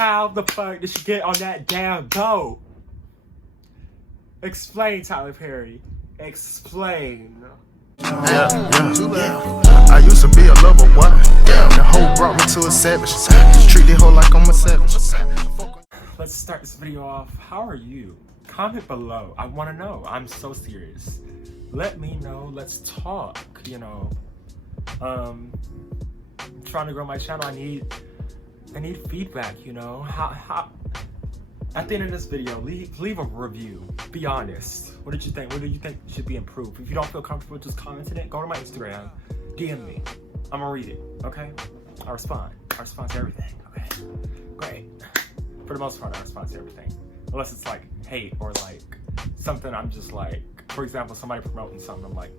How the fuck did she get on that damn boat? Explain, Tyler Perry. Explain. Yeah. I used to be a lover, boy. The hoe brought me to a savage. Treat the hoe like I'm a savage. Let's start this video off. How are you? Comment below. I want to know. I'm so serious. Let me know. Let's talk. You know, I'm trying to grow my channel. I need feedback. You know, how at the end of this video, leave a review. Be honest. What did you think? What do you think should be improved? If you don't feel comfortable just commenting it, go to my Instagram, DM me. I'm gonna read it. Okay? I respond to everything. Okay? Great. For the most part, I respond to everything. Unless it's like hate or like something I'm just like, for example, somebody promoting something, I'm like,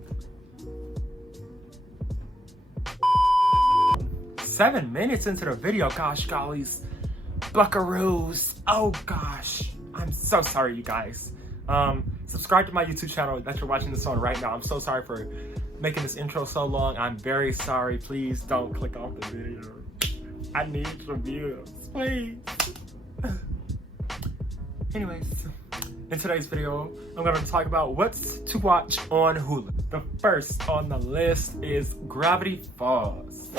7 minutes into the video, gosh gollies, buckaroos, oh gosh. I'm so sorry, you guys. Subscribe to my YouTube channel that you're watching this on right now. I'm so sorry for making this intro so long. I'm very sorry. Please don't click off the video. I need some views, please. Anyways, in today's video, I'm going to talk about what's to watch on Hulu. The first on the list is Gravity Falls.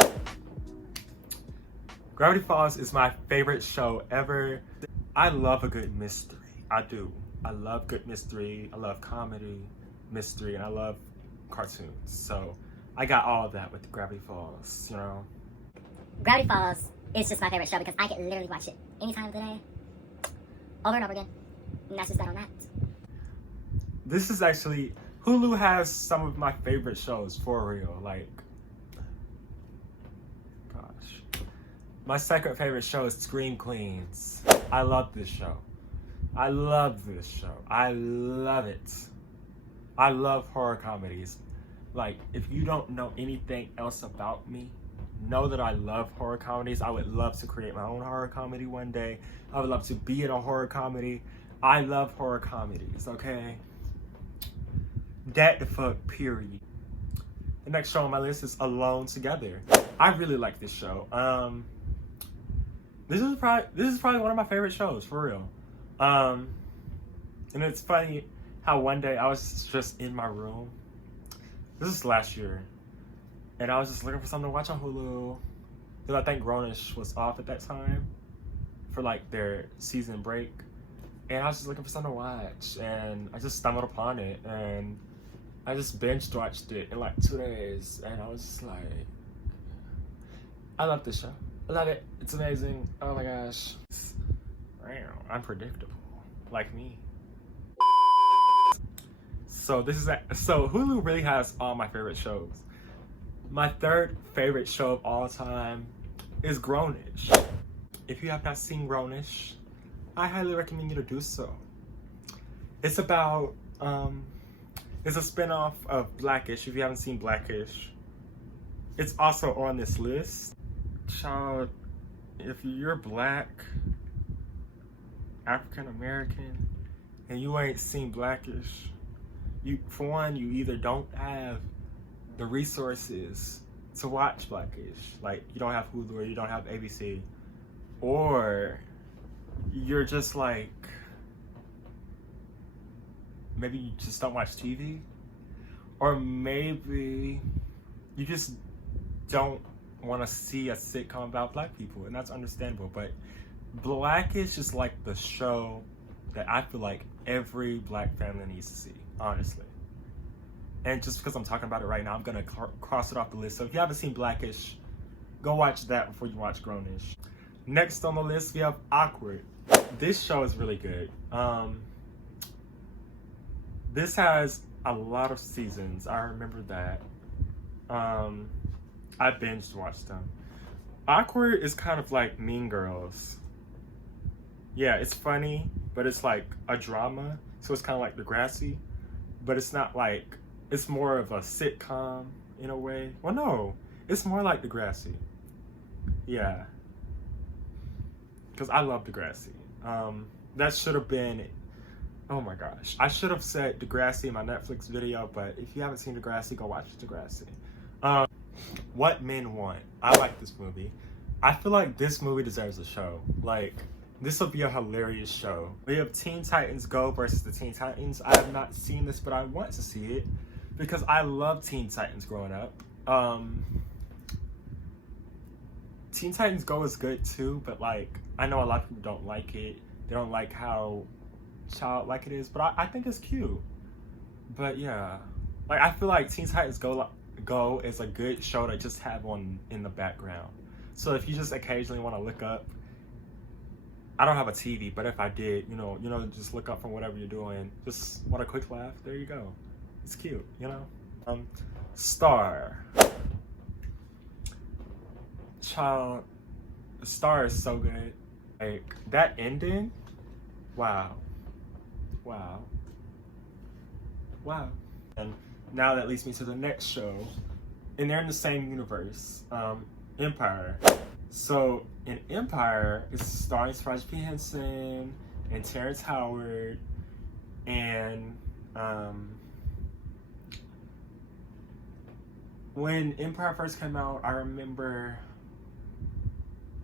Gravity Falls is my favorite show ever. I love a good mystery. I do. I love good mystery. I love comedy, mystery, and I love cartoons. So I got all of that with Gravity Falls, you know. Gravity Falls is just my favorite show because I can literally watch it any time of the day, over and over again. And that's just that on that. This is actually, Hulu has some of my favorite shows, for real. Like, gosh. My second favorite show is Scream Queens. I love this show. I love this show. I love it. I love horror comedies. Like, if you don't know anything else about me, know that I love horror comedies. I would love to create my own horror comedy one day. I would love to be in a horror comedy. I love horror comedies, okay? That the fuck, period. The next show on my list is Alone Together. I really like this show. This is probably one of my favorite shows, for real. And it's funny how one day I was just in my room. This is last year. And I was just looking for something to watch on Hulu. Because I think Grownish was off at that time for like their season break. And I was just looking for something to watch. And I just stumbled upon it. And I just binge watched it in like 2 days. And I was just like, I love this show. I love it. It's amazing. Oh my gosh. Unpredictable, like me. So Hulu really has all my favorite shows. My third favorite show of all time is Grownish. If you have not seen Grownish, I highly recommend you to do so. It's about it's a spin-off of Blackish. If you haven't seen Blackish, it's also on this list. Child, if you're black, African American, and you ain't seen Blackish, for one, you either don't have the resources to watch Blackish, like you don't have Hulu or you don't have ABC, or you're just like, maybe you just don't watch TV, or maybe you just don't want to see a sitcom about black people, and that's understandable. But Blackish is like the show that I feel like every black family needs to see, honestly. And just because I'm talking about it right now, I'm gonna cross it off the list. So if you haven't seen Blackish, go watch that before you watch Grownish. Next on the list, we have Awkward. This show is really good. This has a lot of seasons. I remember that. I binged watched them. Awkward is kind of like Mean Girls. Yeah, it's funny, but it's like a drama. So it's kind of like Degrassi, but it's not like, it's more of a sitcom in a way. Well, no, it's more like Degrassi. Yeah. Because I love Degrassi. That should have been, oh my gosh. I should have said Degrassi in my Netflix video, but if you haven't seen Degrassi, go watch Degrassi. What Men Want. I like this movie. I feel like this movie deserves a show. Like, this will be a hilarious show. We have Teen Titans Go versus the Teen Titans. I have not seen this, but I want to see it because I love Teen Titans growing up. Teen Titans Go is good too, but like, I know a lot of people don't like it. They don't like how childlike it is, but I think it's cute. But yeah, like, I feel like Teen Titans Go is a good show to just have on in the background. So if you just occasionally want to look up, I don't have a TV, but if I did, you know, just look up from whatever you're doing, just want a quick laugh, there you go. It's cute, you know? Star. Child, Star is so good. Like, that ending, wow. And now that leads me to the next show, and they're in the same universe, Empire. So in Empire, it's starring Taraji P. Henson and Terrence Howard, and when Empire first came out, I remember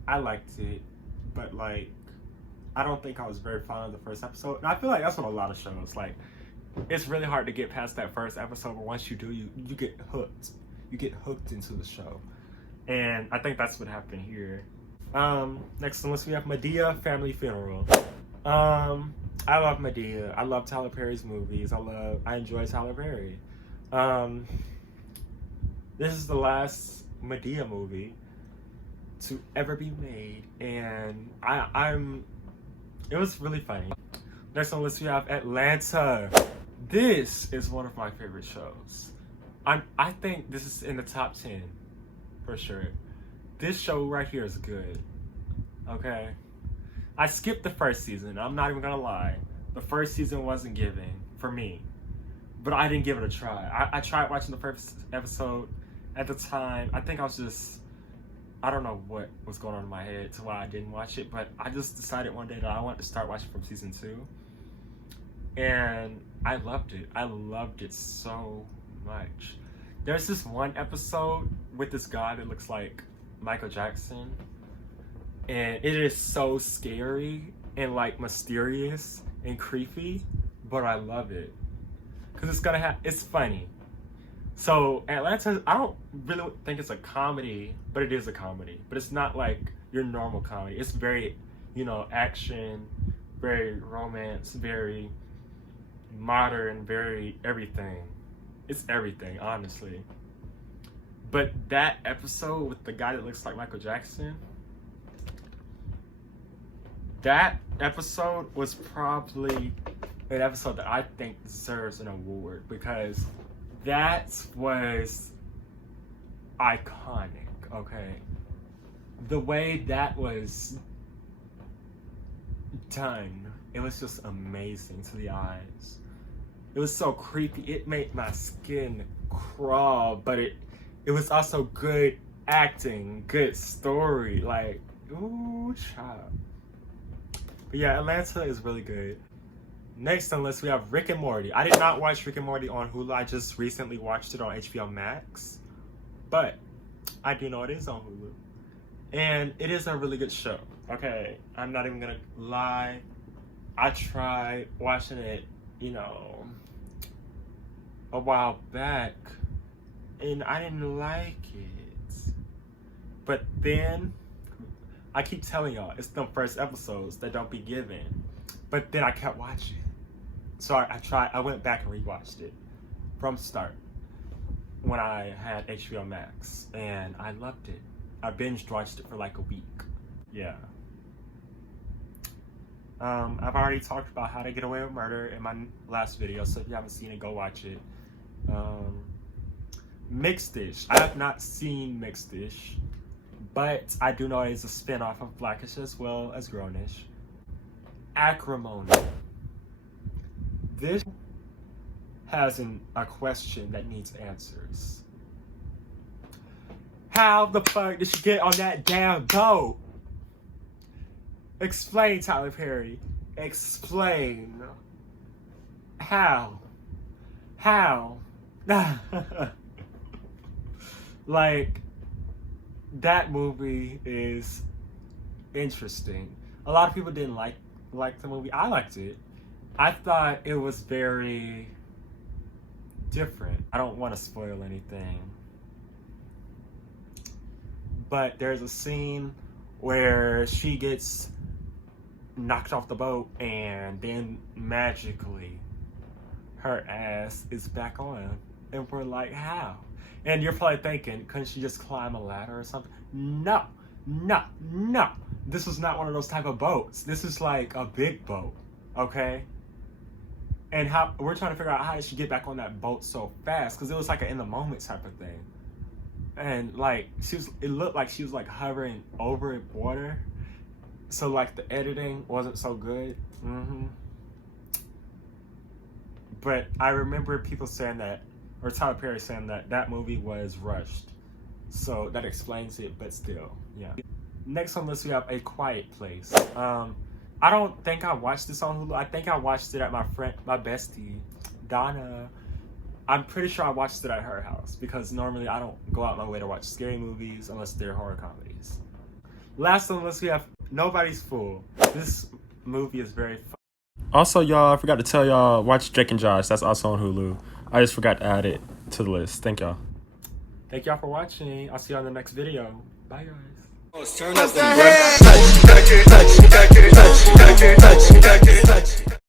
I liked it, but like, I don't think I was very fond of the first episode. And I feel like that's what a lot of shows, like, it's really hard to get past that first episode, but once you do, you get hooked. You get hooked into the show. And I think that's what happened here. Next on the list we have Medea, Family Funeral. I love Medea. I love Tyler Perry's movies. I enjoy Tyler Perry. This is the last Medea movie to ever be made, and it was really funny. Next on the list we have Atlanta. This is one of my favorite shows. I think this is in the top 10 for sure. This show right here is good. Okay, I skipped the first season. I'm not even gonna lie. The first season wasn't giving for me, but I didn't give it a try. I tried watching the first episode. At the time, I think I don't know what was going on in my head to why I didn't watch it, but I just decided one day that I wanted to start watching from season 2. And I loved it. I loved it so much. There's this one episode with this guy that looks like Michael Jackson. And it is so scary and like mysterious and creepy, but I love it. Cause it's funny. So Atlanta, I don't really think it's a comedy, but it is a comedy. But it's not like your normal comedy. It's very, action, very romance, very modern, very everything. It's everything, honestly. But that episode with the guy that looks like Michael Jackson, that episode was probably an episode that I think deserves an award, because that was iconic, okay? The way that was done, it was just amazing to the eyes. It was so creepy, it made my skin crawl, but it was also good acting, good story, like, ooh, child. But yeah, Atlanta is really good. Next on the list, we have Rick and Morty. I did not watch Rick and Morty on Hulu. I just recently watched it on HBO Max. But I do know it is on Hulu. And it is a really good show. Okay, I'm not even gonna lie. I tried watching it, a while back. And I didn't like it. But then, I keep telling y'all, it's the first episodes that don't be given. But then I kept watching. So I went back and rewatched it from start when I had HBO Max, and I loved it. I binge watched it for like a week. Yeah. I've already talked about How to Get Away with Murder in my last video, so if you haven't seen it, go watch it. Mixed Dish. I have not seen Mixed Dish, but I do know it's a spin-off of Blackish as well as Grownish. Acrimony. This has a question that needs answers. How the fuck did she get on that damn boat? Explain, Tyler Perry. Explain. How? Like, that movie is interesting. A lot of people didn't like the movie. I liked it. I thought it was very different. I don't want to spoil anything, but there's a scene where she gets knocked off the boat and then magically her ass is back on, and we're like, how? And you're probably thinking, couldn't she just climb a ladder or something? No. This is not one of those type of boats. This is like a big boat, okay? And how we're trying to figure out how did she get back on that boat so fast, because it was like an in the moment type of thing. And like it looked like she was like hovering over water, so like the editing wasn't so good. But I remember people saying that, or Tyler Perry saying that movie was rushed, so that explains it. But still, yeah. Next on the list we have A Quiet Place. I don't think I watched this on Hulu. I think I watched it at my bestie Donna. I'm pretty sure I watched it at her house, because normally I don't go out my way to watch scary movies unless they're horror comedies. Last on the list we have Nobody's Fool. This movie is very fun. Also, y'all, I forgot to tell y'all, watch Drake and Josh. That's also on Hulu. I just forgot to add it to the list. Thank y'all. Thank y'all for watching. I'll see y'all in the next video. Bye, guys. Turn up the